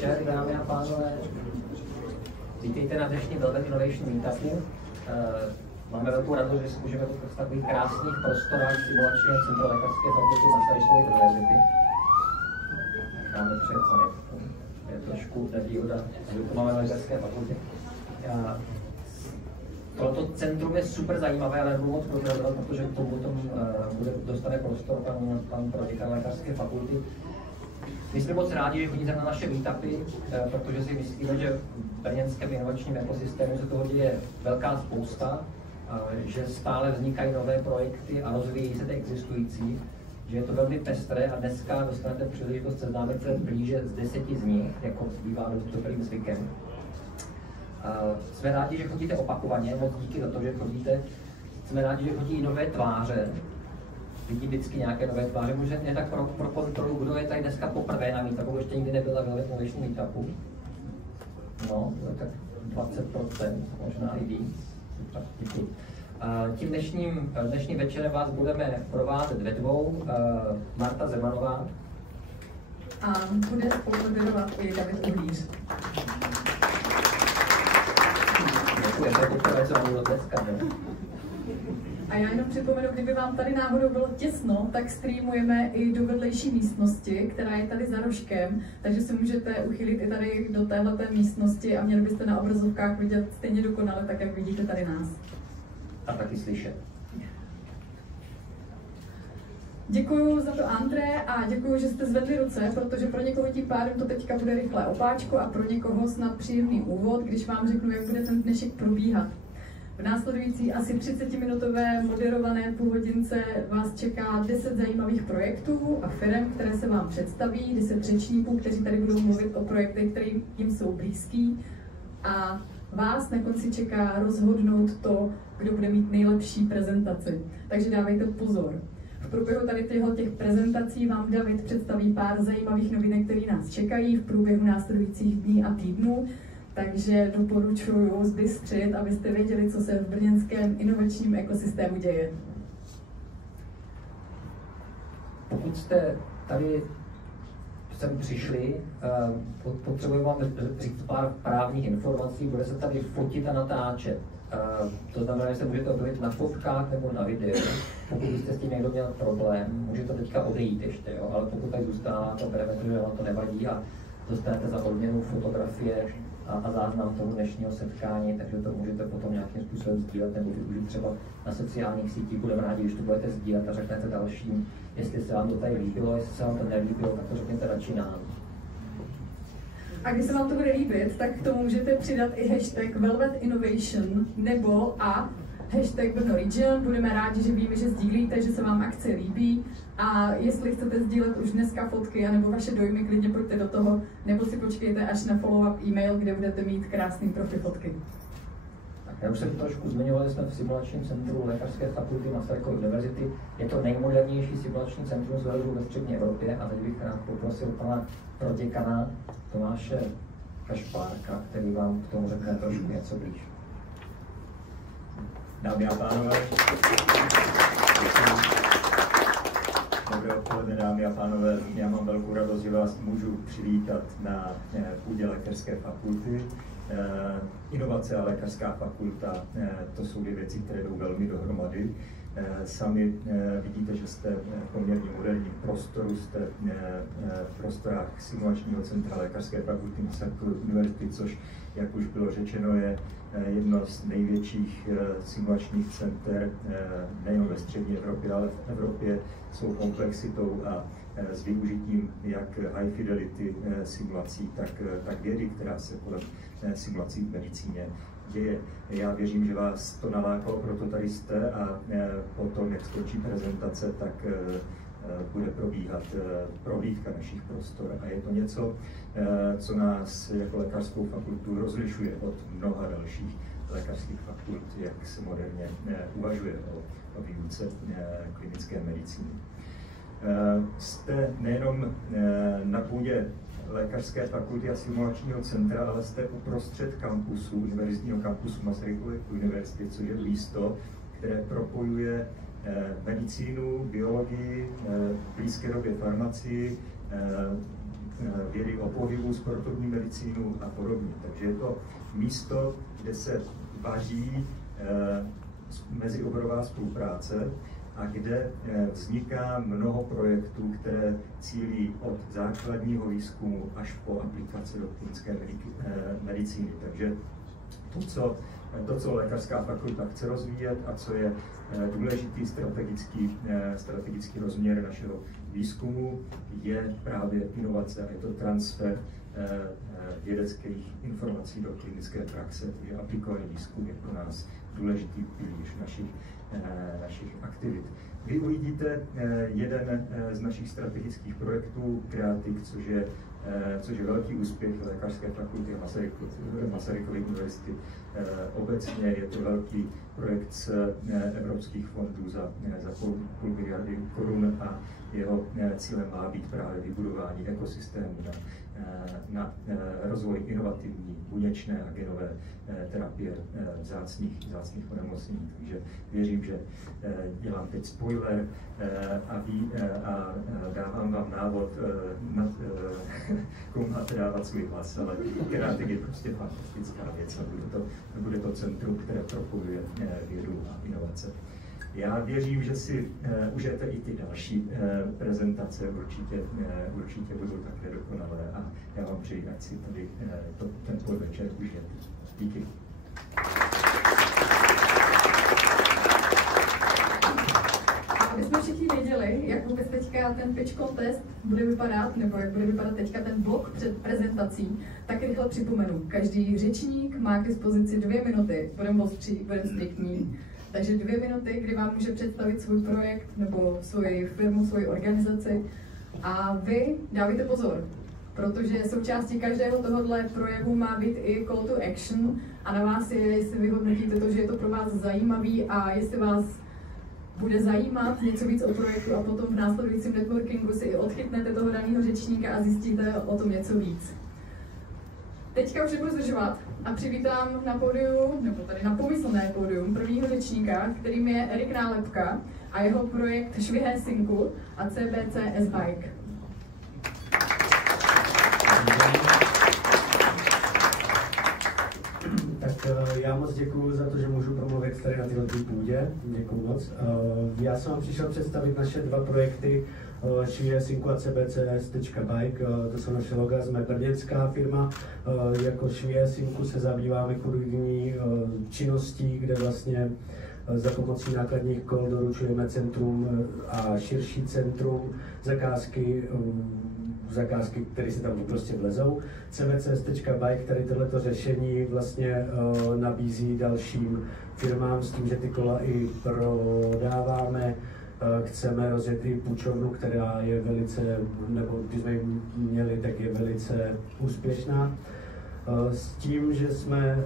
večer, dámy a pánové. Vítejte na dnešní Velvet Innovation Meetupu. Máme velkou radost, že si můžeme v takových krásných prostorách simulačního centra lékařské fakulty Masarykovy univerzity. Máme před je trošku nevýhoda, že to máme na lékařské fakultě. Toto centrum je super zajímavé, ale nebudu moc prozrazovat, protože k tomu dostane prostor pan proděkan lékařské fakulty. My jsme moc rádi, že chodíte na naše meetupy, protože si myslíme, že v brněnském inovačním ekosystému se toho děje velká spousta, že stále vznikají nové projekty a rozvíjí se ty existující, že je to velmi pestré a dneska dostanete příležitost seznámit se blíže z 10 z nich, jako bývá dost dobrým zvykem. Jsme rádi, že chodíte opakovaně, moc díky za to, že chodíte. Jsme rádi, že chodí nové tváře. Vidí vždycky nějaké nové tváře. Můžete tak pro kontrolu, kdo je tady dneska poprvé na meetupu, ještě nikdy nebyla ve dnešním meetupu. No, tak 20%, možná i víc. Super, děkuji. Tím dnešním večerem vás budeme provázet ve dvou. Marta Zemanová. A bude spolumoderovat i David Uhlíř. Děkuji, to je poprvé, co vám dneska. A já jenom připomenu, kdyby vám tady náhodou bylo těsno, tak streamujeme i do vedlejší místnosti, která je tady za rožkem, takže se můžete uchylit i tady do téhleté místnosti a měli byste na obrazovkách vidět stejně dokonale, tak jak vidíte tady nás. A taky slyšet. Děkuji za to André a děkuji, že jste zvedli ruce, protože pro někoho tím pádem to teďka bude rychlé opáčko a pro někoho snad příjemný úvod, když vám řeknu, jak bude ten dnešek probíhat. V následující asi 30-minutové moderované půlhodince vás čeká 10 zajímavých projektů a firem, které se vám představí, 10 řečníků, kteří tady budou mluvit o projektech, které jim jsou blízký. A vás na konci čeká rozhodnout to, kdo bude mít nejlepší prezentaci. Takže dávejte pozor. V průběhu tady těch prezentací vám David představí pár zajímavých novinek, které nás čekají v průběhu následujících dní a týdnů. Takže doporučuji zbystřit, abyste věděli, co se v brněnském inovačním ekosystému děje. Pokud jste tady sem přišli, potřebujeme vám říct pár právních informací, bude se tady fotit a natáčet. To znamená, že se můžete objevit na fotkách nebo na videu. Pokud byste s tím někdo měl problém, můžete teďka odejít ještě, jo? Ale pokud tady zůstává, to bereme, že vám to nevadí a dostanete za odměnu fotografie a záznam toho dnešního setkání, takže to můžete potom nějakým způsobem sdílet nebo využít třeba na sociálních sítích. Budeme rádi, když to budete sdílet a řeknete dalším, jestli se vám to tady líbilo, jestli se vám to nelíbilo, tak to řekněte radši nám. A když se vám to bude líbit, tak k tomu můžete přidat i hashtag Velvet Innovation nebo a hashtag Brno Region. Budeme rádi, že víme, že sdílíte, že se vám akce líbí. A jestli chcete sdílet už dneska fotky anebo vaše dojmy, klidně pojďte do toho, nebo si počkejte až na follow-up e-mail, kde budete mít krásný profi fotky. Já už jsem trošku zmiňoval, jsme v simulačním centru lékařské fakulty Masarykovy univerzity. Je to nejmodernější simulační centrum z Velvu ve střední Evropě a teď bych rád poprosil pana proděkana Tomáše Kašpárka, který vám k tomu řekne trošku něco blíž. Dámy a pánové, dobré odpoledne, dámy a pánové. Já mám velkou radost, že vás můžu přivítat na půdě lékařské fakulty. Inovace a lékařská fakulta, to jsou dvě věci, které jdou velmi dohromady. Sami vidíte, že jste v poměrně moderním prostoru, jste v prostorách simulačního centra lékařské fakulty Masarykovy univerzity, což, jak už bylo řečeno, je jedno z největších simulačních center nejen ve střední Evropě, ale v Evropě svou komplexitou a s využitím jak high fidelity simulací, tak vědy, která se kolem simulací v medicíně děje. Já věřím, že vás to nalákalo, proto tady jste a potom, jak skončí prezentace, tak bude probíhat prohlídka našich prostor. A je to něco, co nás jako lékařskou fakultu rozlišuje od mnoha dalších lékařských fakult, jak se moderně uvažuje o výuce klinické medicíny. Jste nejenom na půdě lékařské fakulty a simulačního centra, ale jste uprostřed kampusu, univerzitního kampusu Masarykovy univerzity, což je místo, které propojuje medicínu, biologii, v blízké době farmacii, vědy o pohybu, sportovní medicínu a podobně. Takže je to místo, kde se vaří mezioborová spolupráce a kde vzniká mnoho projektů, které cílí od základního výzkumu až po aplikaci do klinické medicíny. Takže to, co lékařská fakulta chce rozvíjet a co je důležitý strategický rozměr našeho výzkumu, je právě inovace a je to transfer vědeckých informací do klinické praxe, takže aplikovaný výzkum je pro nás důležitý pilíř našich aktivit. Vy uvidíte jeden z našich strategických projektů Creatic, což je velký úspěch lékařské fakulty Masarykovy univerzity. Obecně je to velký projekt z evropských fondů za půl miliardy korun a jeho cílem má být právě vybudování ekosystému na rozvoj inovativní buněčné a genové terapie vzácných onemocnění. Takže věřím, že dělám teď spoiler a dávám vám návod, komu máte dávat svůj hlas, ale Creatic je prostě fantastická věc a bude to centrum, které propojuje vědu a inovace. Já věřím, že si užijete i ty další prezentace, určitě budou také dokonalé a já vám přeji, ať si tady ten podvečer užijete. Díky. Aby jsme všichni věděli, jak vůbec teďka ten pitch contest bude vypadat, nebo jak bude vypadat teďka ten blok před prezentací, tak rychle připomenu. Každý řečník má k dispozici 2 minuty, budeme striktní. Takže 2 minuty, kdy vám může představit svůj projekt nebo svoji firmu, svoji organizaci. A vy dávajte pozor, protože součástí každého tohohle projevu má být i call to action a na vás je, jestli vyhodnotíte to, že je to pro vás zajímavý a jestli vás bude zajímat něco víc o projektu a potom v následujícím networkingu si i odchytnete toho daného řečníka a zjistíte o tom něco víc. Teďka už nebudu zdržovat a přivítám na pódiu, nebo tady na pomyslné pódium, prvního řečníka, kterým je Erik Nálepka a jeho projekt Švihesinku a CBC S-Bike. Tak já moc děkuji za to, že můžu promluvit tady na této půdě. Děkuji moc. Já jsem vám přišel představit naše 2 projekty, Švihesinku a CBCS.bike, to jsou naše loga, jsme brněnská firma. Jako Švihesinku se zabýváme kurzní činností, kde vlastně za pomocí nákladních kol doručujeme centrum a širší centrum zakázky, které se tam prostě vlezou. CBCS.bike, tady tohleto řešení vlastně nabízí dalším firmám s tím, že ty kola i prodáváme. Chceme rozjet i půjčovnu, která je velice, nebo když jsme ji měli, tak je velice úspěšná. S tím, že jsme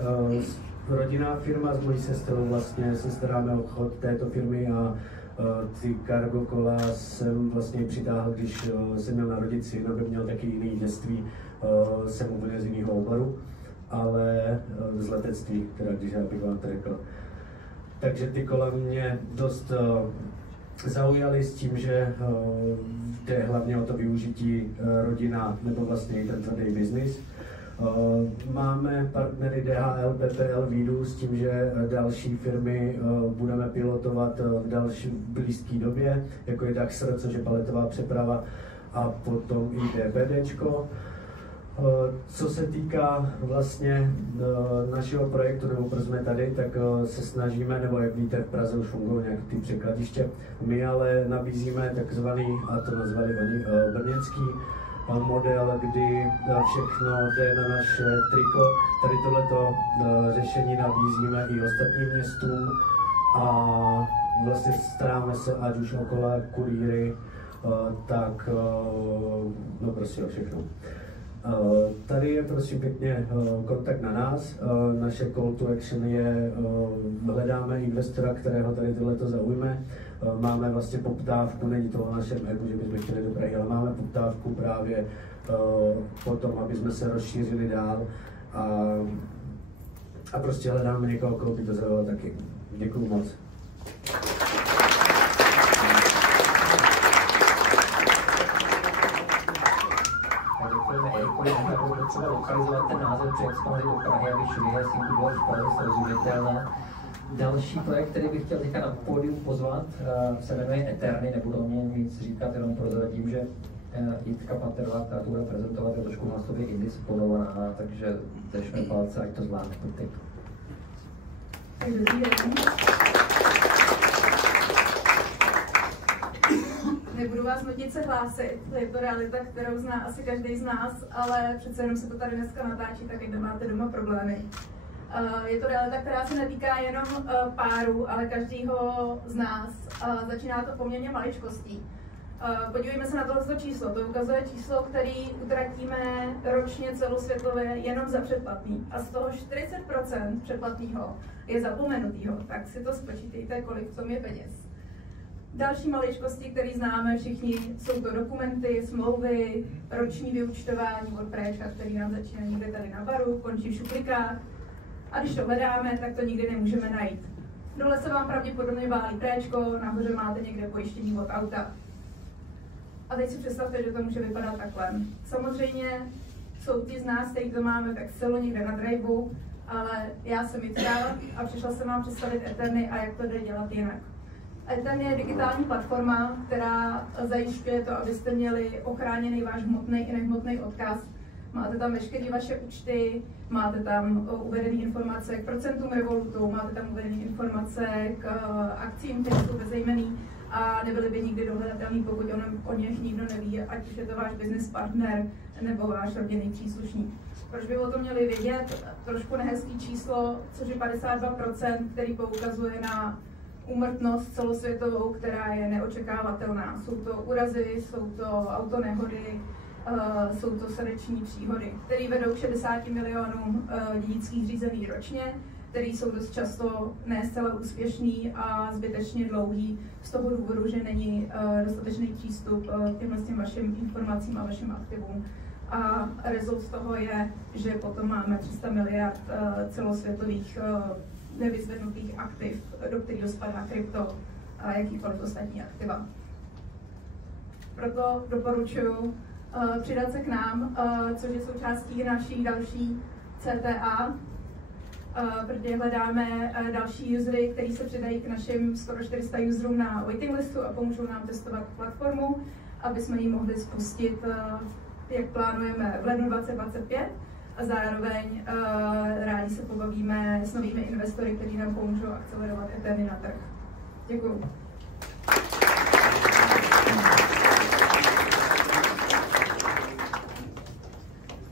rodinná firma s mojí sestrou, vlastně se staráme o chod této firmy a ty cargo kola jsem vlastně přitáhl, když jsem měl narodit syn, aby měl taky jiný dětství, jsem úplně z jiného oboru, ale z letectví, teda když já bych vám to řekl. Takže ty kola mě dost zaujali s tím, že jde hlavně o to využití rodina nebo vlastně i ten tvrdý biznis. Máme partnery DHL, PPL, Vidu s tím, že další firmy budeme pilotovat v další blízké době, jako je Daxer, což je paletová přeprava, a potom i DPDčko. Co se týká vlastně našeho projektu, nebo proč jsme tady, tak se snažíme, nebo jak víte, v Praze už fungují nějaké ty překladiště. My ale nabízíme takzvaný, a to nazvali oni, brněnský model, kdy všechno jde na naše triko. Tady tohleto řešení nabízíme i ostatním městům a vlastně staráme se ať už okolo kurýry, tak no prostě o všechno. Tady je prosím pěkně kontakt na nás. Naše call to action je, hledáme investora, kterého tady tohleto zaujme. Máme vlastně poptávku, není to o našem egu, že bychom chtěli do Prahy, ale máme poptávku právě potom, aby jsme se rozšířili dál a prostě hledáme někoho, koho by to zaujalo taky. Děkuju moc. Děkuji. bude potřeba lokalizovat ten název při expanzi do Prahy, aby Švihe si bylo v Praze srozumitelné. Další projekt, který bych chtěl teďka na pódium pozvat, se jmenuje Eterny, nebudu o něm nic říkat, jenom prozradím, že Jitka Paterová, která to bude prezentovat, je trošku hlasově indisponovaná, takže držme palce, ať to zvládne. Nebudu vás nutit se hlásit, je to realita, kterou zná asi každý z nás, ale přece jenom se to tady dneska natáčí, tak jak máte doma problémy. Je to realita, která se netýká jenom párů, ale každého z nás. Začíná to poměrně maličkostí. Podívejme se na tohle číslo. To ukazuje číslo, který utratíme ročně celosvětově jenom za předplatný. A z toho 40% předplatného je zapomenutého. Tak si to spočítejte, kolik v tom je peněz. Další maličkosti, které známe všichni, jsou to dokumenty, smlouvy, roční vyúčtování od préčka, který nám začíná někde tady na baru, končí v šuplikách. A když to hledáme, tak to nikdy nemůžeme najít. Dole se vám pravděpodobně válí préčko, nahoře máte někde pojištění od auta. A teď si představte, že to může vypadat takhle. Samozřejmě jsou ti z nás, kteří to máme v Excelu někde na Driveu, ale já jsem Jitka a přišla jsem vám představit Eterny a jak to jde dělat jinak. Eterny je digitální platforma, která zajišťuje to, abyste měli ochráněný váš hmotný i nehmotný odkaz. Máte tam veškeré vaše účty, máte tam uvedené informace k procentům Revolutu, máte tam uvedené informace k akcím, které jsou bezejmenný a nebyly by nikdy dohledatelný, pokud o něch nikdo neví, ať už je to váš business partner nebo váš rodinný příslušník. Proč by o tom měli vědět? Trošku nehezký číslo, což je 52%, který poukazuje na úmrtnost celosvětovou, která je neočekávatelná. Jsou to úrazy, jsou to autonehody, jsou to srdeční příhody, které vedou k 60 milionům dědických řízení ročně, které jsou dost často ne zcela úspěšný a zbytečně dlouhý z toho důvodu, že není dostatečný přístup k těmhle vašim informacím a vašim aktivům. A rezult z toho je, že potom máme 300 miliard celosvětových nevyzvednutých aktiv, do kterého spadá krypto a jakýkoliv ostatní aktiva. Proto doporučuji přidat se k nám, což je součástí naší další CTA, protože hledáme další usery, kteří se přidají k našim skoro 400 userům na waiting listu a pomůžou nám testovat platformu, aby jsme ji mohli spustit, jak plánujeme, v lednu 2025 a zároveň rádi se pobavíme s novými investory, kteří nám pomůžou akcelerovat Eterny na trh. Děkuju.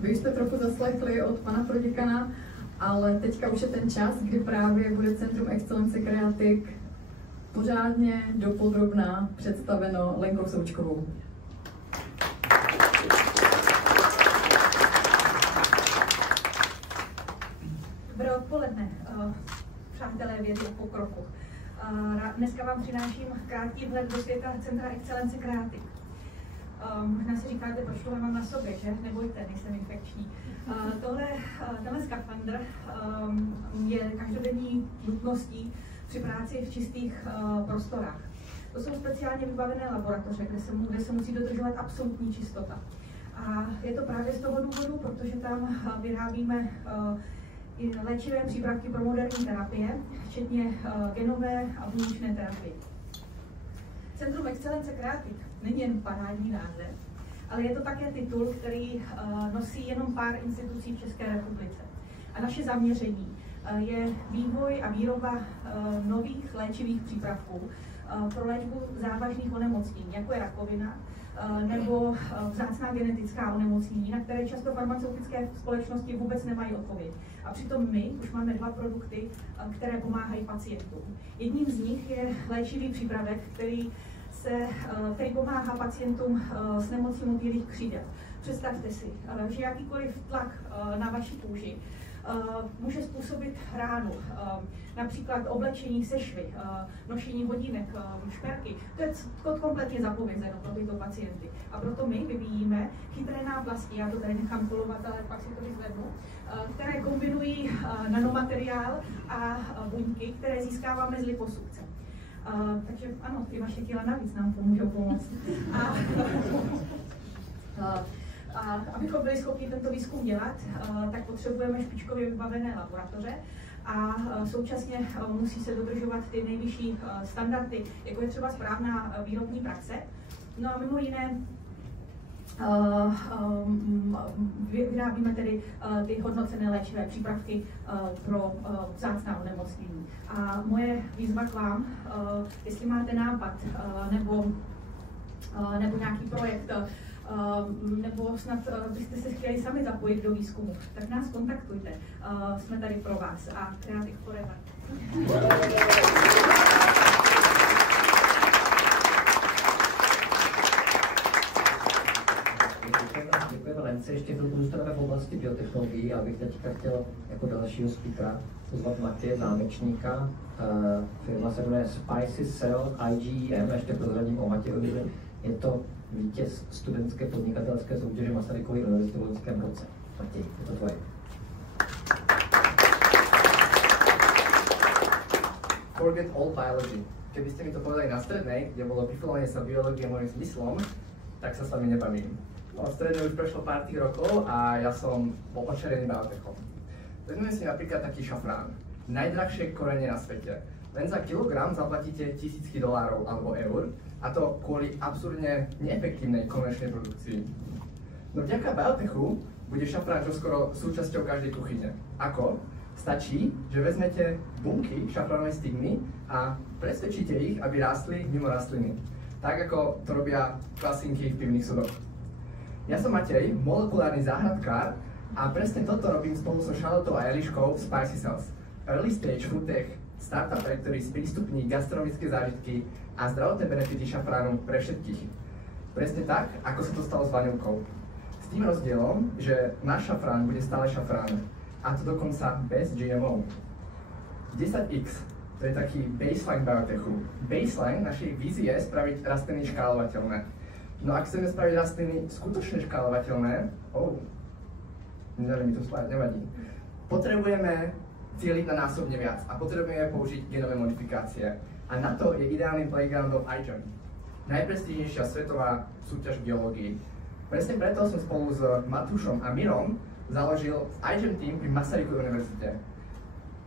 Vy jste trochu zaslechli od pana proděkana, ale teďka už je ten čas, kdy právě bude Centrum Excelence Creatic pořádně dopodrobna představeno Lenkou Součkovou. Dobré odpoledne, přátelé vědy a pokroku. Dneska vám přináším krátký vhled do světa Centra Excelence Creatic. Možná si říkáte, proč tohle mám na sobě, že? Nebojte, nejsem infekční. Tenhle skafandr je každodenní nutností při práci v čistých prostorách. To jsou speciálně vybavené laboratoře, kde se musí dodržovat absolutní čistota. A je to právě z toho důvodu, protože tam vyrábíme i léčivé přípravky pro moderní terapie, včetně genové a buněčné terapie. Centrum Excelence Creatic není jen parádní název, ale je to také titul, který nosí jenom pár institucí v České republice. A naše zaměření je vývoj a výroba nových léčivých přípravků pro léčbu závažných onemocnění, jako je rakovina nebo vzácná genetická onemocnění, na které často farmaceutické společnosti vůbec nemají odpověď. A přitom my už máme 2 produkty, které pomáhají pacientům. Jedním z nich je léčivý přípravek, který pomáhá pacientům s nemocí motýlých křídel. Představte si, že jakýkoliv tlak na vaší kůži může způsobit ránu, například oblečení sešvy, nošení hodinek, šperky. To je kompletně zapovězeno pro tyto pacienty. A proto my vyvíjíme chytré náplasti, já to tady nechám kolovat, ale pak si to vyzvednu, které kombinují nanomateriál a buňky, které získáváme z liposukce. Takže ano, ty vaše kila navíc nám pomůžou pomoct. A A abychom byli schopni tento výzkum dělat, tak potřebujeme špičkově vybavené laboratoře a současně musí se dodržovat ty nejvyšší standardy, jako je třeba správná výrobní praxe. No a mimo jiné vyrábíme tedy ty hodnocené léčivé přípravky pro vzácná onemocnění. A moje výzva k vám, jestli máte nápad nebo nějaký projekt, nebo snad byste se chtěli sami zapojit do výzkumu, tak nás kontaktujte. Jsme tady pro vás a Creative Forever. Děkujeme Lence, ještě chvilku zůstaneme v oblasti biotechnologií. Já bych teďka chtěl jako dalšího speakera pozvat Matěje Zámečníka. Firma se jmenuje Spicy Cell IGEM, ještě prozradím o Matějovi. Je to vítěz studentské podnikatelské soutěže Masarykovy univerzity v loňském roce. Matěj, je to tvoje. Forget all biology. Keby ste mi to povedali na strednej, kde bolo vyfilovanie sa biológie môjim zmyslom, tak sa s vami nebavím. No, v strednej už prešlo pár tých rokov a ja som bol očarený biotechom. Vezmeme si napríklad taký šafrán. Najdrahšie korene na svete. Len za kilogram zaplatíte tisícky dolárov alebo eur, a to kvôli absurdne neefektívnej komerčnej produkcii. No vďaka biotechu bude šafrán čoskoro súčasťou každej kuchyne. Ako? Stačí, že vezmete bunky šafránovej stigmy a presvedčíte ich, aby rástli mimo rastliny. Tak ako to robia klasinky v pivných sudoch. Ja som Matej, molekulárny záhradkár a presne toto robím spolu so Charlottou a Eliškou v Spicy Cells. Early stage foodtech startup, ktorý sprístupní gastronomické zážitky a zdravotné benefity šafránu pre všetkých. Presne tak, ako sa to stalo s vanilkou. S tým rozdielom, že náš šafrán bude stále šafrán. A to dokonca bez GMO. 10x, to je taký baseline biotechu. Baseline našej vízie je spraviť rastliny škálovateľné. No ak chceme spraviť rastliny skutočne škálovateľné, nedali mi to spájať, nevadí. Potrebujeme cieliť na násobne viac a potrebujeme použiť genové modifikácie. A na to je ideálnym playgroundom iGEM. Najprestížnejšia svetová súťaž v biológii. Presne preto som spolu s Matúšom a Mirom založil iGEM tým pri Masarykovej univerzite.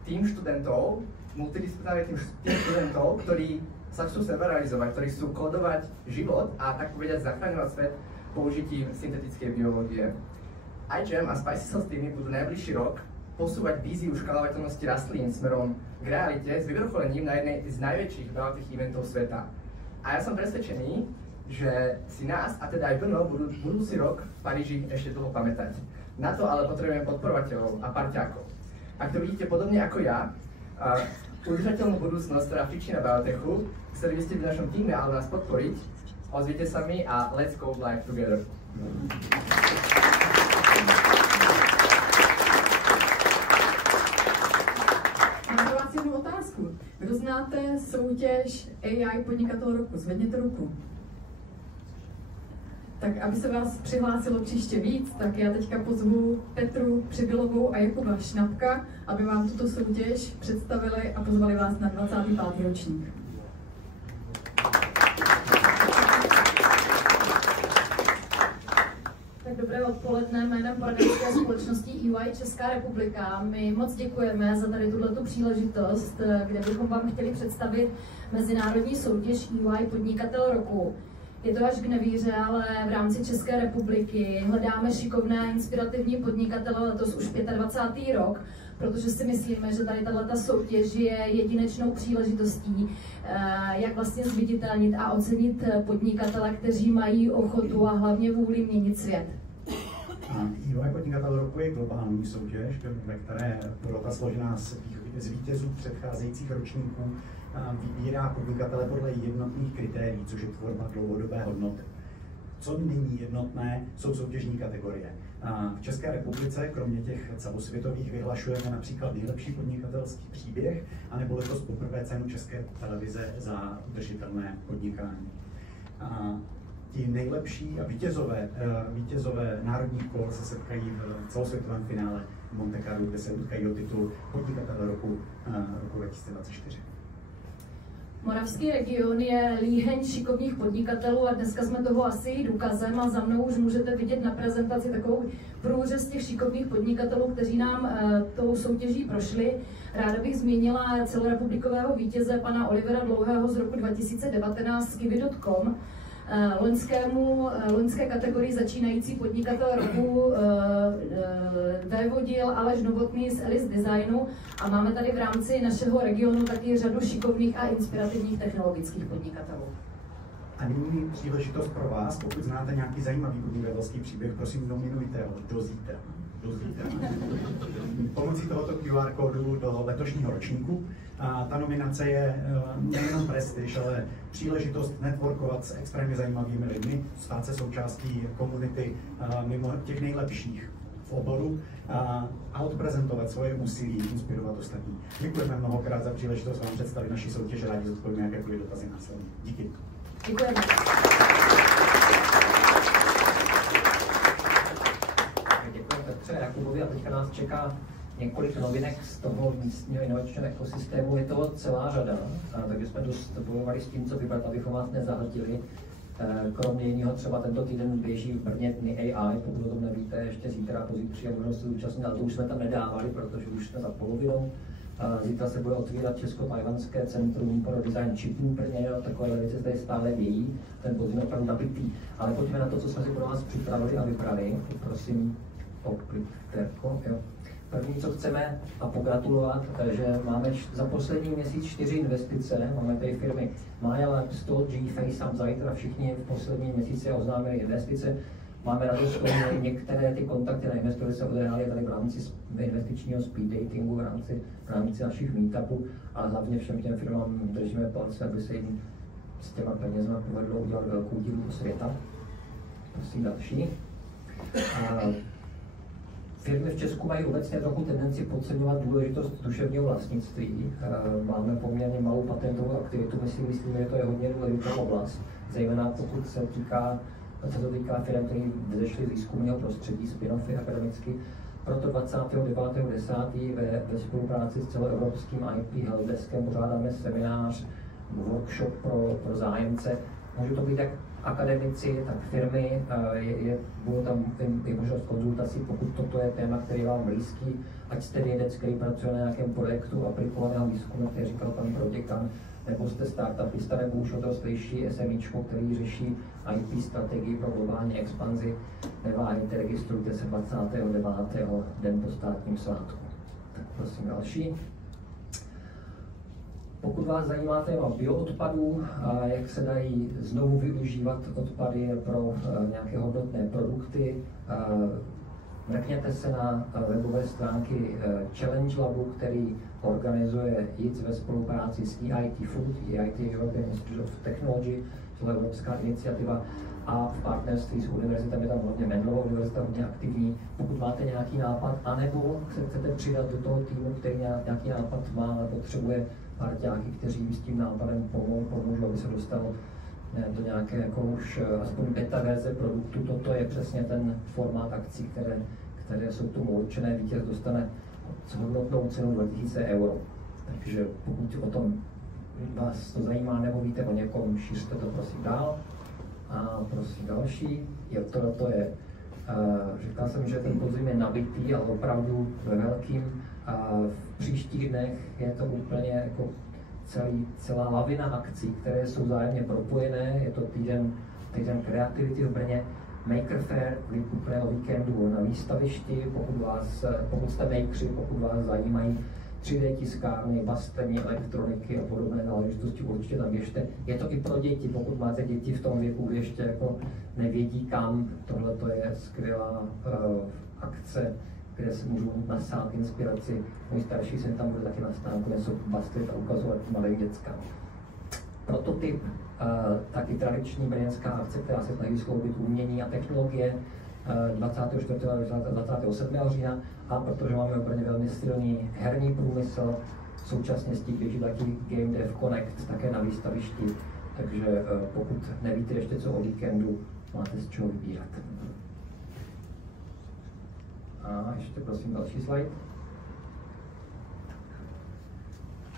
Tým študentov, multidisciplinárny tým študentov, ktorí sa chcú seba realizovať, ktorí chcú kodovať život a tak povedať zachraňovať svet použitím syntetickej biológie. iGEM a Spicy Cells týmy budú najbližší rok posúvať víziu škálovateľnosti rastlín smerom k realite s vyvrcholením na jednej z najväčších biotech eventov sveta. A ja som presvedčený, že si nás, a teda aj Brno, budú budúci rok v Paríži ešte dlho pamätať. Na to ale potrebujeme podporovateľov a parťákov. Ak to vidíte podobne ako ja, udržateľnú budúcnosť, ktorá fičí na biotechu, chceli by ste byť v našom týme alebo nás podporiť, ozvite sa mi a let's go live together. Mám pro vás jednu otázku. Kdo znáte soutěž AI Podnikatel roku? Zvedněte ruku. Tak aby se vás přihlásilo příště víc, tak já teďka pozvu Petru Přibylovou a Jakuba Šnapka, aby vám tuto soutěž představili a pozvali vás na 25. ročník. Tak dobré odpoledne, jménem poradenské společnosti EY Česká republika. My moc děkujeme za tady tuhletu příležitost, kde bychom vám chtěli představit mezinárodní soutěž EY Podnikatel roku. Je to až k nevíře, ale v rámci České republiky hledáme šikovné a inspirativní podnikatele letos už 25. rok, protože si myslíme, že tady tato soutěž je jedinečnou příležitostí, jak vlastně zviditelnit a ocenit podnikatele, kteří mají ochotu a hlavně vůli měnit svět. EY Podnikatel roku je globální soutěž, ve které porota složená z vítězů předcházejících ročníků vybírá podnikatele podle jednotných kritérií, což je tvorba dlouhodobé hodnoty. Co není jednotné, jsou soutěžní kategorie. V České republice, kromě těch celosvětových, vyhlašujeme například nejlepší podnikatelský příběh, anebo letos poprvé cenu České televize za udržitelné podnikání. Ti nejlepší a vítězové národních kol se setkají v celosvětovém finále v Monte Carlo, kde se utkají o titul Podnikatel roku 2024. Moravský region je líheň šikovných podnikatelů a dneska jsme toho asi i důkazem a za mnou už můžete vidět na prezentaci takovou průřez těch šikovných podnikatelů, kteří nám tou soutěží prošli. Ráda bych zmínila celorepublikového vítěze pana Olivera Dlouhého z roku 2019 z Kiwi.com, loňské kategorii začínající podnikatel roku vévodil Aleš Novotný z Elis Designu a máme tady v rámci našeho regionu taky řadu šikovných a inspirativních technologických podnikatelů. A nyní příležitost pro vás, pokud znáte nějaký zajímavý podnikatelský příběh, prosím nominujte ho do zítra. Pomocí tohoto QR kódu do letošního ročníku. A ta nominace je nejenom prestiž, ale příležitost networkovat s extrémně zajímavými lidmi, stát se součástí komunity mimo těch nejlepších v oboru a odprezentovat svoje úsilí, inspirovat ostatní. Děkujeme mnohokrát za příležitost vám představit naši soutěž a rádi zodpovíme jakékoliv dotazy následně. Díky. Děkujeme. Děkuji Petře Jakubovi a teďka nás čeká několik novinek z toho místního inovačního ekosystému. Je toho celá řada, takže jsme dost bojovali s tím, co vybrat, abychom vás nezahltili. Kromě jiného třeba tento týden běží v Brně dny AI, pokud o tom nevíte, ještě zítra a pozítří a budou se zúčastnit, ale to už jsme tam nedávali, protože už jsme za polovinou. Zítra se bude otvírat Česko-tajvanské centrum pro design čipů v Brně, takové věci se tady stále dějí, ten podzim je opravdu nabitý. Ale pojďme na to, co jsme si pro vás připravili a vybrali. Prosím o klipterko. První, co chceme a pogratulovat, že máme za poslední měsíc 4 investice. Máme tady firmy Maya Labs, G, FaceUp, Zajtra, všichni v posledním měsíci oznámili investice. Máme radost, že některé ty kontakty na investory se odehrály tady v rámci investičního speed datingu, v rámci našich meetupů, ale hlavně všem těm firmám držíme palce, aby se jim s těma penězma povedlo udělat velkou díru do světa. Prosím další. Firmy v Česku mají obecně trochu tendenci podceňovat důležitost duševního vlastnictví. Máme poměrně malou patentovou aktivitu, my si myslíme, že to je hodně důležitá oblast, zejména pokud se to týká firm, které vzešly z výzkumného prostředí, spin-offy akademicky. Proto 29.10. ve spolupráci s celoevropským IP helpdeskem pořádáme seminář, workshop pro zájemce. Můžou to být jak akademici, tak firmy, budou tam i možnost konzultací, pokud toto je téma, který je vám blízký, ať jste vědec, který pracuje na nějakém projektu aplikovaného výzkumu, který říkal pan proděkan, nebo jste startupista, nebo už o toho slyší SMIčko, který řeší IP strategii pro globální expanzi, neváhejte, registrujte se 29. den po státním svátku. Tak prosím další. Pokud vás zajímá téma bioodpadů, jak se dají znovu využívat odpady pro nějaké hodnotné produkty, mrkněte se na webové stránky Challenge Labu, který organizuje JIC ve spolupráci s EIT Food, EIT European Institute of Technology, to je evropská iniciativa, a v partnerství s univerzitami, tam hlavně Menlová univerzita hodně aktivní. Pokud máte nějaký nápad, anebo se chcete přidat do toho týmu, který nějaký nápad má, ale potřebuje parťáky, kteří s tím nápadem pomůžou, aby se dostalo do nějaké jako už aspoň beta verze produktu. Toto je přesně ten formát akcí, které jsou tomu určené. Vítěz dostane hodnotnou cenu 2000 €. Takže pokud o tom vás to zajímá nebo víte o někom, šířte to prosím dál. A prosím další. To je, říkal jsem, že ten podzim je nabitý, ale opravdu ve velkým. V příštích dnech je to úplně jako celá lavina akcí, které jsou vzájemně propojené. Je to týden kreativity v Brně, Maker Fair, úplného víkendu na výstavišti, pokud jste makeři, pokud vás zajímají 3D tiskárny, basterní elektroniky a podobné záležitosti, určitě tam běžte. Je to i pro děti, pokud máte děti v tom věku, kdy ještě jako nevědí kam. Tohle je skvělá akce, kde se můžou nasát inspiraci. Můj starší syn tam bude taky na stánku, něco bastlit a ukazovat malým dětskám. Prototyp, taky tradiční brněnská akce, která se snaží skloubit umění a technologie, 24. a 27. října, a protože máme úplně velmi silný herní průmysl, současně s tím běží taky Game Dev Connect, také na výstavišti, takže pokud nevíte ještě co o víkendu, máte z čeho vybírat. A ještě prosím další slide.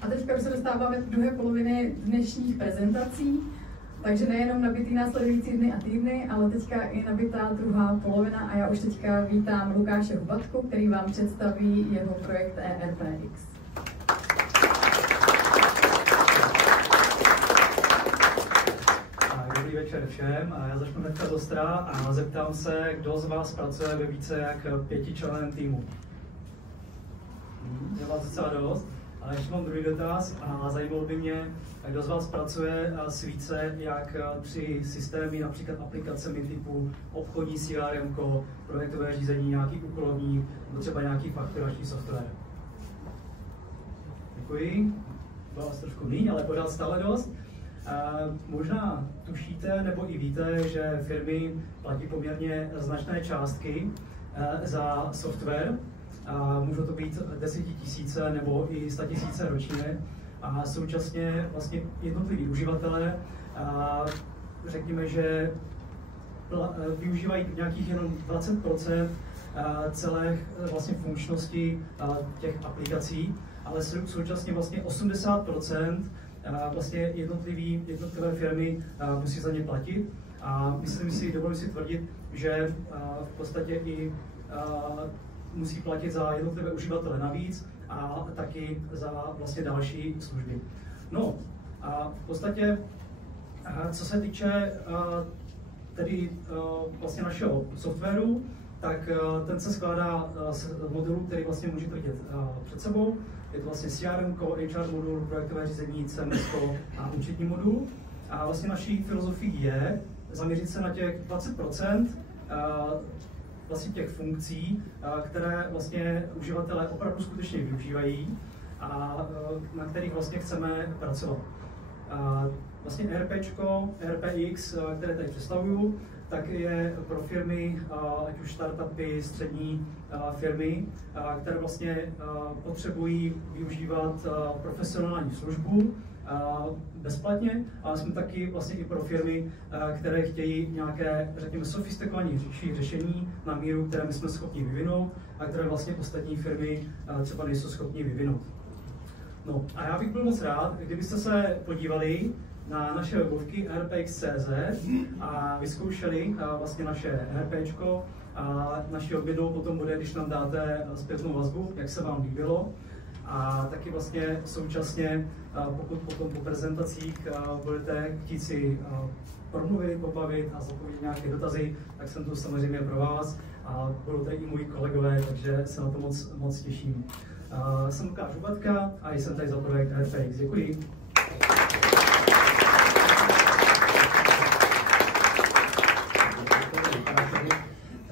A A teďka už se dostáváme do druhé poloviny dnešních prezentací, takže nejenom nabitý následující dny a týdny, ale teďka i nabitá druhá polovina a já už teďka vítám Lukáše Hubatku, který vám představí jeho projekt ERPX. Dobrý večer všem. Já začnu hnedka zostra a zeptám se, kdo z vás pracuje ve více jak 5členném týmu. Je vás docela dost. A ještě mám druhý dotaz a zajímalo by mě, kdo z vás pracuje s více jak 3 systémy, například aplikacemi typu obchodní CRM, projektové řízení, nějaký úkolovník, nebo třeba nějaký fakturační software. Děkuji. Bylo vás trošku míň, ale pořád stále dost. Možná tušíte nebo i víte, že firmy platí poměrně značné částky za software. Můžou to být 10 000 nebo i 100 000 ročně. A současně vlastně jednotliví uživatelé, řekněme, že využívají nějakých jenom 20% celé vlastně funkčnosti těch aplikací, ale současně vlastně 80% vlastně jednotlivé firmy musí za ně platit. A dovolím si tvrdit, že v podstatě i musí platit za jednotlivé uživatele navíc a taky za vlastně další služby. No a v podstatě, co se týče tedy vlastně našeho softwaru, tak ten se skládá z modulů, který vlastně můžete vidět před sebou. Je to vlastně CRM, HR modul, projektové řízení, CMS a účetní modul. A vlastně naší filozofií je zaměřit se na těch 20% vlastně těch funkcí, které vlastně uživatelé opravdu skutečně využívají a na kterých vlastně chceme pracovat. Vlastně ERPX, které tady představuju, tak je pro firmy, ať už startupy, střední firmy, které vlastně potřebují využívat profesionální službu bezplatně, ale jsme taky vlastně i pro firmy, které chtějí nějaké, řekněme, sofistikovanější řešení na míru, které my jsme schopni vyvinout a které vlastně ostatní firmy třeba nejsou schopni vyvinout. No a já bych byl moc rád, kdybyste se podívali na naše webovky rpx.cz a vyzkoušeli vlastně naše ERPčko a naší odměnou potom bude, když nám dáte zpětnou vazbu, jak se vám líbilo. A taky vlastně současně, pokud potom po prezentacích budete chtít si promluvit, pobavit a zodpovědět nějaké dotazy, tak jsem tu samozřejmě pro vás a budou tady i moji kolegové, takže se na to moc těším. Jsem Lukáš Hubatka a jsem tady za projekt ERPX. Děkuji.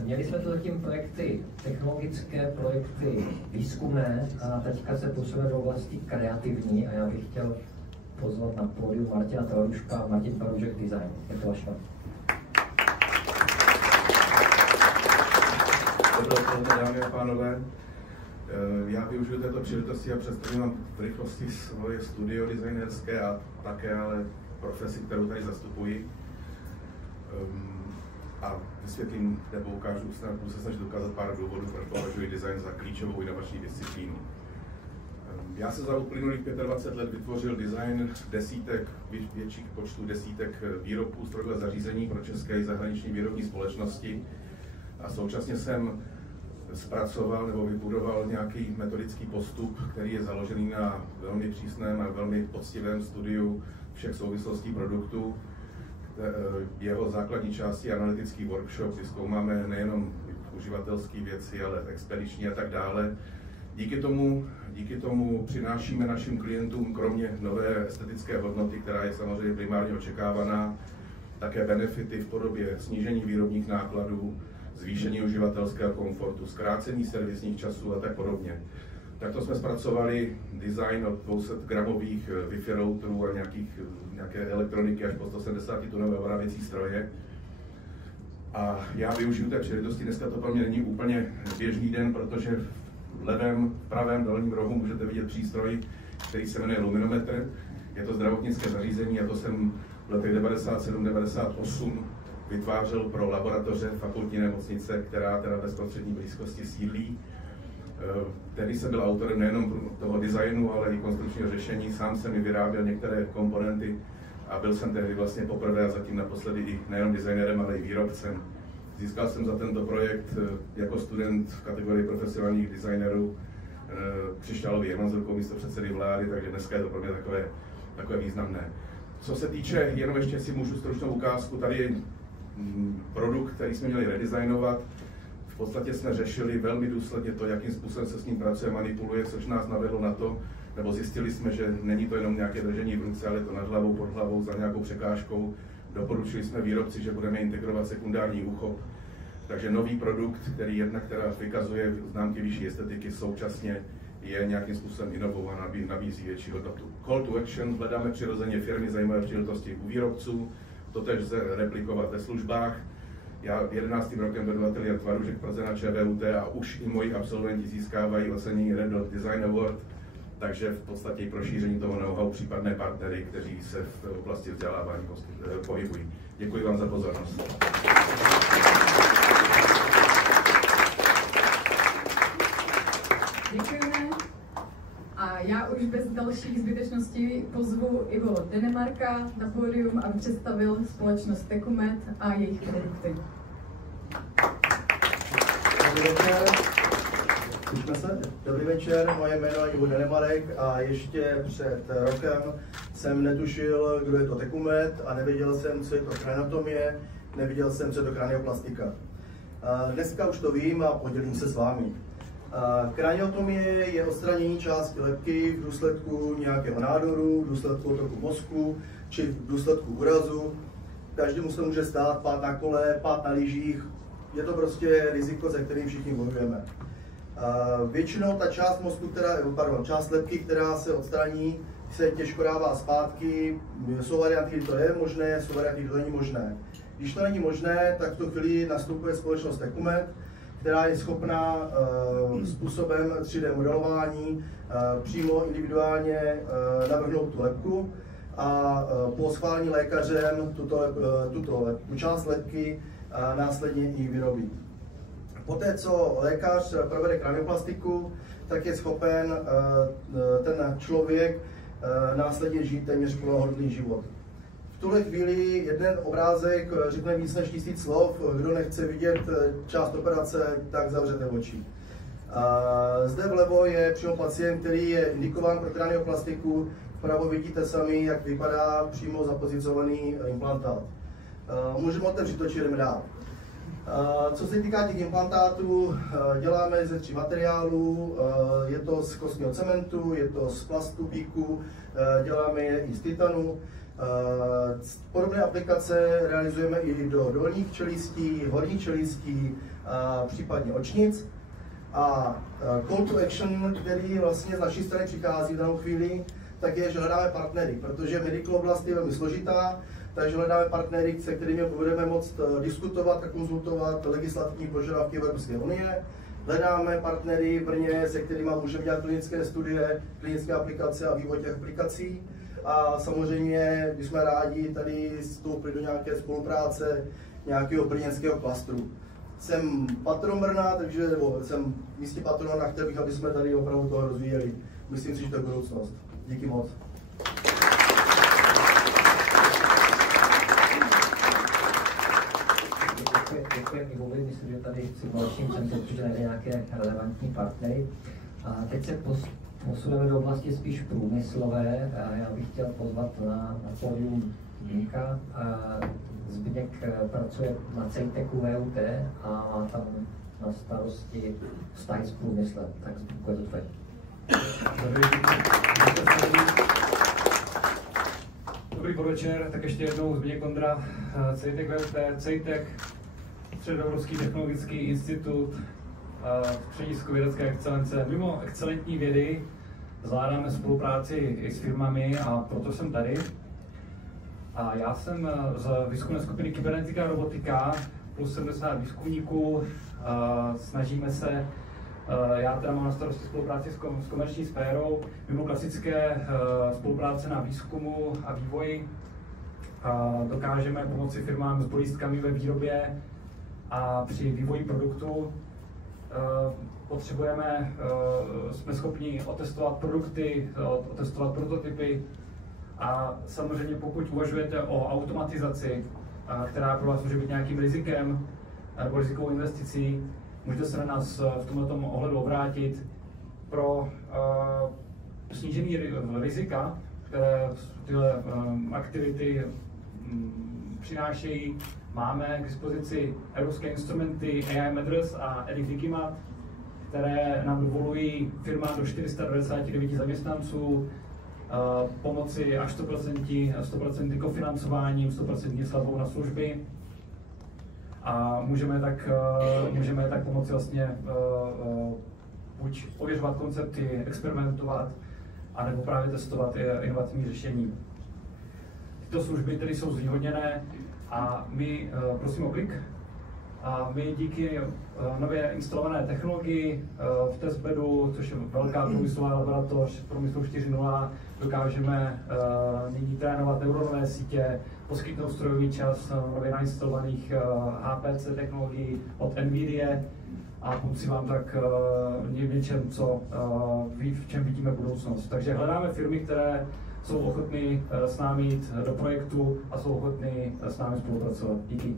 Měli jsme tu zatím projekty technologické, projekty výzkumné a teďka se posuneme do oblasti kreativní a já bych chtěl pozvat na pódium Martina Tvaruška a Martin Paružek Design. Je to vaše. Dobré odpoledne, dámy a pánové. Já využiju této příležitosti a představím vám v rychlosti svoje studio designerské a také ale profesi, kterou tady zastupuji. A vysvětlím nebo ukážu, budu se snažit ukázat pár důvodů, proč považuji design za klíčovou inovační disciplínu. Já jsem za uplynulých 25 let vytvořil design větších počtů desítek výrobků strojového zařízení pro české i zahraniční výrobní společnosti a současně jsem zpracoval nebo vybudoval nějaký metodický postup, který je založený na velmi přísném a velmi poctivém studiu všech souvislostí produktu. Jeho základní části je analytický workshop, kdy zkoumáme nejenom uživatelské věci, ale expediční a tak dále. Díky tomu přinášíme našim klientům kromě nové estetické hodnoty, která je samozřejmě primárně očekávaná, také benefity v podobě snížení výrobních nákladů, zvýšení uživatelského komfortu, zkrácení servisních časů a tak podobně. Takto jsme zpracovali design od 200 gramových Wi-Fi routerů a nějaké elektroniky až po 170 tunové orávěcí stroje. A já využiju té příležitosti, dneska to pro mě není úplně běžný den, protože v pravém dolním rohu můžete vidět přístroj, který se jmenuje luminometr. Je to zdravotnické zařízení a to jsem v letech 97-98 vytvářel pro laboratoře fakultní nemocnice, která teda v bezprostřední blízkosti sídlí. Tehdy jsem byl autorem nejenom toho designu, ale i konstrukčního řešení. Sám jsem i vyráběl některé komponenty a byl jsem tehdy vlastně poprvé a zatím naposledy i nejenom designérem, ale i výrobcem. Získal jsem za tento projekt jako student v kategorii profesionálních designérů křišťálový Eman s rukou místopředsedy vlády, takže dneska je to pro mě takové významné. Co se týče, jenom ještě si můžu stručnou ukázku, tady je produkt, který jsme měli redesignovat. V podstatě jsme řešili velmi důsledně to, jakým způsobem se s ním pracuje, manipuluje, což nás navedlo na to, nebo zjistili jsme, že není to jenom nějaké držení v ruce, ale je to nad hlavou, pod hlavou, za nějakou překážkou. Doporučili jsme výrobci, že budeme integrovat sekundární úchop. Takže nový produkt, který jednak vykazuje známky vyšší estetiky, současně je nějakým způsobem inovován a nabízí větší hodnotu. Call to action, hledáme přirozeně firmy, zajímavé příležitosti u výrobců, to tež lze replikovat ve službách. Já 11. rokem vedu ateliér Tvaružek v Praze na ČVUT a už i moji absolventi získávají ocenění Red Dot Design Award, takže v podstatě i prošíření toho know-how případné partnery, kteří se v oblasti vzdělávání pohybují. Děkuji vám za pozornost. Děkujeme. A já už bez dalších zbytečností pozvu Ivo Denemarka na pódium, aby představil společnost Tecumet a jejich produkty. Dobrý večer. Slyšíme se? Dobrý večer, moje jméno je Ivo Denemarek a ještě před rokem jsem netušil, kdo je to Tecumet a nevěděl jsem, co je to kraniotomie, nevěděl jsem, co je to kranioplastika. Dneska už to vím a podělím se s vámi. Kraniotomie je odstranění části lebky v důsledku nějakého nádoru, v důsledku otoku mozku či v důsledku úrazu. Každému se může stát pád na kole, pád na lyžích. Je to prostě riziko, se kterým všichni bojujeme. Většinou ta část mozku, část lebky, která se odstraní, se těžko dává zpátky. Jsou varianty, kdy to je možné, jsou varianty, kdy to není možné. Když to není možné, tak v tu chvíli nastupuje společnost Tecumet, která je schopná způsobem 3D modelování přímo individuálně navrhnout tu lebku a po schválení lékařem tuto část lebky následně i vyrobí. Poté, co lékař provede kranioplastiku, tak je schopen ten člověk následně žít téměř plnohodnotný život. V tuhle chvíli jeden obrázek řekne víc než 1000 slov. Kdo nechce vidět část operace, tak zavřete oči. Zde vlevo je přímo pacient, který je indikován pro kranioplastiku. Vpravo vidíte sami, jak vypadá přímo zapozicovaný implantát. Můžeme otevřít oči, jdeme dál. Co se týká těch implantátů, děláme ze 3 materiálů. Je to z kostního cementu, je to z plastu bíku, děláme je i z titanu. Podobné aplikace realizujeme i do dolních čelistí, horních čelistí, případně očnic. A call to action, který vlastně z naší strany přichází v danou chvíli, tak je, že hledáme partnery, protože medical oblast je velmi složitá, takže hledáme partnery, se kterými budeme moct diskutovat a konzultovat legislativní požadavky Evropské unie. Hledáme partnery v Brně, se kterými můžeme dělat klinické studie, klinické aplikace a vývoj těch aplikací. A samozřejmě bychom rádi tady vstoupili do nějaké spolupráce nějakého brněnského klastru. Jsem patron Brna, takže jsem místní patron a chtěl bych, aby jsme tady opravdu toho rozvíjeli. Myslím si, že to je budoucnost. Díky moc. Děkuji Ivovi, myslím, že tady v simulačním centru určitě najde nějaké relevantní partnery. A teď se posuneme do oblasti spíš průmyslové. Já bych chtěl pozvat na pódium Zbyňka. Zbyněk pracuje na CEITECu VUT a má tam na starosti vztahy s průmyslem. Tak Zbyňku, je to tvoje. Dobrý podvečer, tak ještě jednou Zbyněk Kondra, CEITEC VUT, CEITEC, Středoevropský technologický institut, středisko vědecké excelence. Mimo excelentní vědy zvládáme spolupráci i s firmami a proto jsem tady. A já jsem z výzkumné skupiny Kybernetika a robotika, plus 70 výzkumníků. Snažíme se, já teda mám na starosti spolupráci s komerční sférou, mimo klasické spolupráce na výzkumu a vývoji. Dokážeme pomoci firmám s bolístkami ve výrobě a při vývoji produktu. jsme schopni otestovat produkty, otestovat prototypy a samozřejmě pokud uvažujete o automatizaci, která pro vás může být nějakým rizikem nebo rizikovou investicí, můžete se na nás v tomto ohledu obrátit. Pro snížení rizika, které tyhle aktivity přinášejí, máme k dispozici evropské instrumenty AI Matters a EDIC Wikimat, které nám dovolují firmám do 499 zaměstnanců pomoci až 100% kofinancováním, 100% slevou na služby. A můžeme tak pomoci vlastně buď ověřovat koncepty, experimentovat, anebo právě testovat inovativní řešení. Tyto služby tedy jsou zvýhodněné a my, prosím o klik, a my díky nově instalované technologii v testbedu, což je velká průmyslová laboratoř průmyslu 4.0, dokážeme nyní trénovat neuronové sítě, poskytnout strojový čas nově nainstalovaných HPC technologií od NVIDIA a pomoci vám tak v něčem, v čem vidíme budoucnost. Takže hledáme firmy, které jsou ochotny s námi jít do projektu a jsou ochotny s námi spolupracovat. Díky.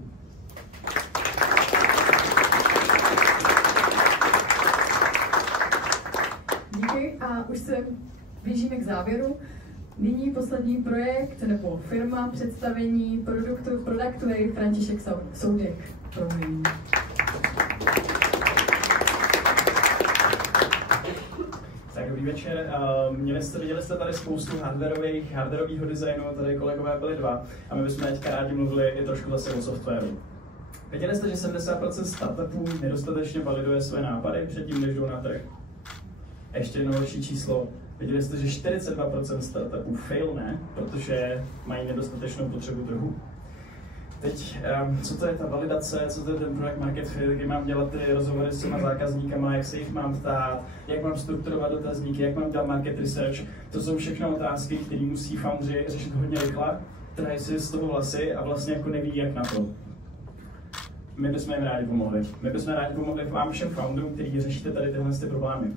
Díky a už se blížíme k závěru. Nyní poslední projekt nebo firma představení produktu je František Soudek. Promluvím. Tak dobrý večer. Viděli jste tady spoustu hardwarového designu, tady kolegové byli dva a my bychom teďka rádi mluvili i trošku zase o softwaru. Věděli jste, že 70% startupů nedostatečně validuje své nápady předtím, než jdou na trh? Ještě jedno horší číslo. Věděli jste, že 42% startupů failne, protože mají nedostatečnou potřebu trhu? Teď, co to je ta validace, co to je ten product market fit, kdy mám dělat ty rozhovory s těma zákazníkama, jak se jich mám ptát, jak mám strukturovat dotazníky, jak mám dělat market research. To jsou všechno otázky, které musí foundři řešit hodně rychle, trhají si z toho vlasy a vlastně jako neví, jak na to. My bychom jim rádi pomohli. My bychom rádi pomohli vám všem founderům, kteří řešíte tady tyhle problémy.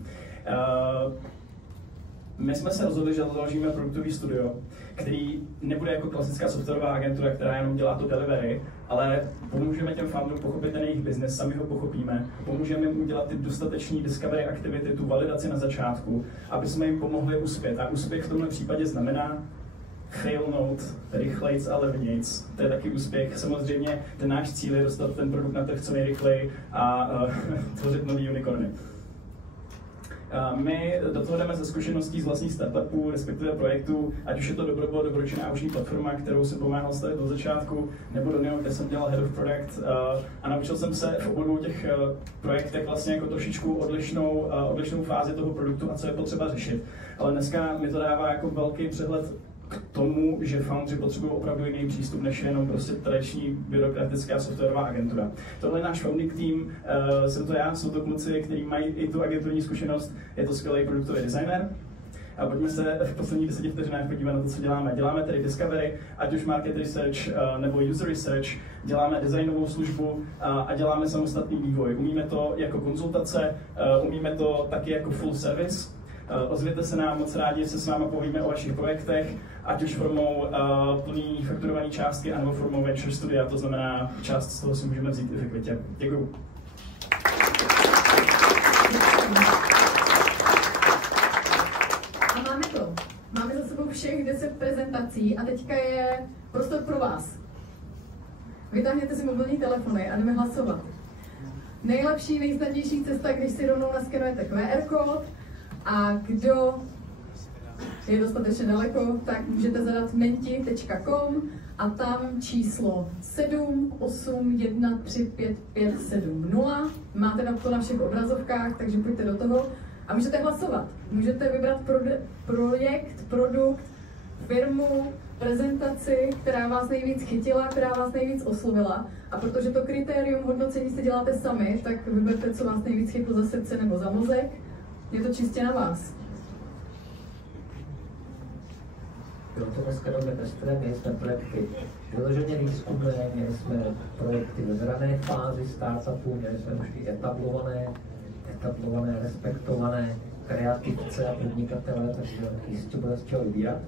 My jsme se rozhodli, že založíme produktový studio, který nebude jako klasická softwarová agentura, která jenom dělá to delivery, ale pomůžeme těm founderům pochopit ten jejich business, sami ho pochopíme, pomůžeme jim udělat ty dostateční discovery aktivity, tu validaci na začátku, aby jsme jim pomohli uspět. A úspěch v tomhle případě znamená failnout rychlejc a levnějc. To je taky úspěch. Samozřejmě ten náš cíl je dostat ten produkt na trh co nejrychleji a tvořit nový unicorny. My do toho jdeme ze zkušeností z vlastních startupů, respektive projektů, ať už je to dobročinná auční platforma, kterou jsem pomáhal stavit od začátku, nebo do něho, kde jsem dělal head of product a naučil jsem se v obou těch projektech vlastně jako trošičku odlišnou fázi toho produktu a co je potřeba řešit. Ale dneska mi to dává jako velký přehled k tomu, že foundři potřebují opravdu jiný přístup, než jenom prostě tradiční byrokratická softwarová agentura. Tohle je náš founding tým, jsem to já, jsou to kluci, kteří mají i tu agenturní zkušenost, je to skvělý produktový designer. A pojďme se v posledních 10 vteřinách podívat na to, co děláme. Děláme tedy discovery, ať už market research nebo user research, děláme designovou službu a děláme samostatný vývoj. Umíme to jako konzultace, umíme to taky jako full service. Ozvěte se nám, moc rádi se s vámi povíme o vašich projektech, ať už formou plný fakturované částky, anebo formou venture studia, to znamená část z toho si můžeme vzít i v ekvitě. Děkuju. A máme to. Máme za sebou všech 10 prezentací a teďka je prostor pro vás. Vytáhněte si mobilní telefony a jdeme hlasovat. Nejlepší, nejsnadnější cesta, když si rovnou naskenujete QR kód, a kdo je dostatečně daleko, tak můžete zadat menti.com a tam číslo 781355570. Máte to na všech obrazovkách, takže pojďte do toho a můžete hlasovat. Můžete vybrat projekt, produkt, firmu, prezentaci, která vás nejvíc chytila, která vás nejvíc oslovila. A protože to kritérium hodnocení si děláte sami, tak vyberte, co vás nejvíc chytlo za srdce nebo za mozek. Je to čistě na vás. Bylo to dneska velmi pestré, měli jsme projekty vyloženě výzkumné, měli jsme projekty ve zrané fázi startupů, měli jsme už i etablované etablované, respektované kreativce a podnikatele, takže jistě bude z čeho vybírat.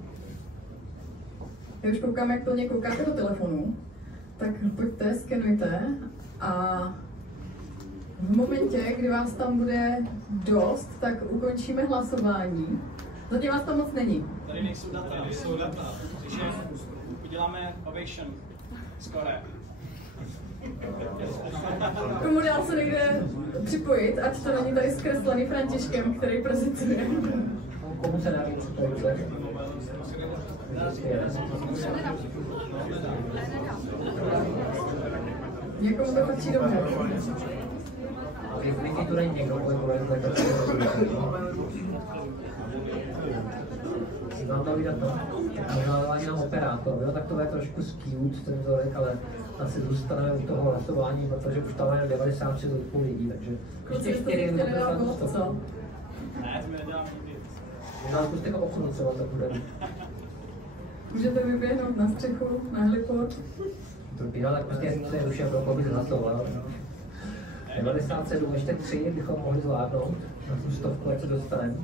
Já už koukám, jak plně koukáte do telefonu, tak pojďte, skenujte a v momentě, kdy vás tam bude dost, tak ukončíme hlasování. Zatím vás tam moc není. Tady nejsou data, takže uděláme ovation skore. Komu dál se někde připojit, ať to není tady zkreslený Františkem, který prezentuje. Komu se dá připojit? Někomu to patří dobře. Kdyby tu není někdo, tak mám to vidět to. Možná nám operátor, jo? Tak to je trošku skewed ten vzorek, ale asi zůstaneme u toho hlasování, protože už tam je 93 odpovědí, takže ještě 4 co? Ne, to mi nedělám nikdy. Možná zkuste ho okno třeba to bude. Můžete vyběhnout na střechu, na heliport. To by tak prostě se už pro koho by hlasoval. 97, ještě 3 bychom mohli zvládnout. Na tu 100, ať se dostaneme.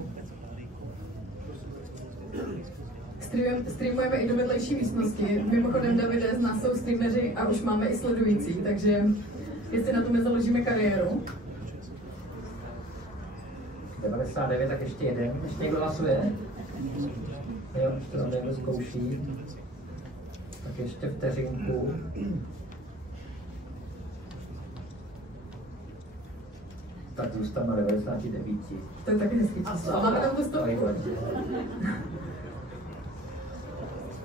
Streamujeme i do vedlejší místnosti. Mimochodem, Davide, z nás jsou streameři a už máme i sledující, takže jestli na tom nezaložíme kariéru. 99, tak ještě jeden. Ještě někdo hlasuje? Jo, ještě tam někdo zkouší. Tak ještě vteřinku. Tak zůstaneme na 99. To je taky hezký číslo. A máme tam tu 100.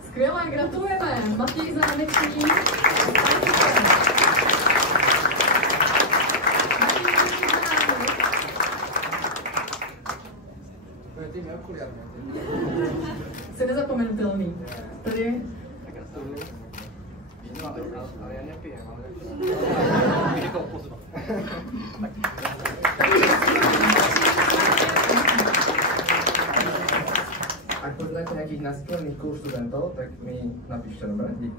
Skvělé, gratulujeme! Matěj Zámečný. Jsi nezapomenutelný. Tady... Ale já nepijem, ale... Ak poznáte nejakých nasklených študentov, tak mi napíšte, dobre? Díky.